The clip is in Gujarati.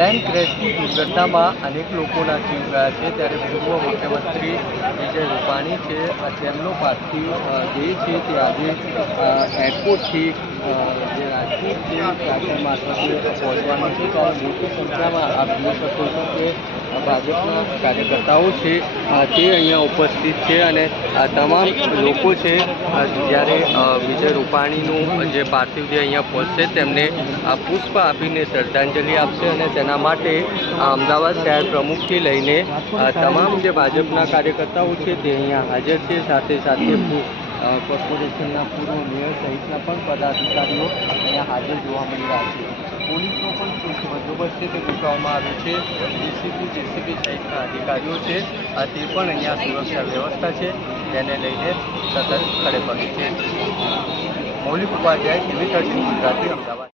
પ્લેન ક્રેશની દુર્ઘટનામાં અનેક લોકોના જીવ ગયા છે, ત્યારે પૂર્વ મુખ્યમંત્રી વિજય રૂપાણી છે તેમનો પાર્થિવ દેહ છે તે આજે એરપોર્ટથી જે રાજકોટ છે ત્યાં મારફતે પહોંચવાનું છે, ત્યારે મોટી સંખ્યામાં આપ જોઈ શકો છો કે ભાજપના કાર્યકર્તાઓ છે તે અહીંયા ઉપસ્થિત છે અને તમામ લોકો છે જ્યારે વિજય રૂપાણીનું જે પાર્થિવ દેહ અહીંયા પહોંચશે તેમને પુષ્પ આપીને શ્રદ્ધાંજલિ આપશે અને તેના માટે અમદાવાદ શહેર પ્રમુખથી લઈને તમામ જે ભાજપના કાર્યકર્તાઓ છે તે અહીંયા હાજર છે, સાથે સાથે કોર્પોરેશનના પૂર્વ મેયર સહિતના પણ પદાધિકારીઓ અહીંયા હાજર જોવા મળી રહ્યા છે। પોલીસનો પણ ચુસ્ત બંદોબસ્ત છે તે ગોઠવવામાં આવ્યો છે। જેસીબી સહિતના અધિકારીઓ છે તે પણ અહીંયા સુરક્ષા વ્યવસ્થા છે તેને લઈને સતત ખડે પગે છે। મૌલિક ઉપાધ્યાય, TV13 ગુજરાતી, અમદાવાદ।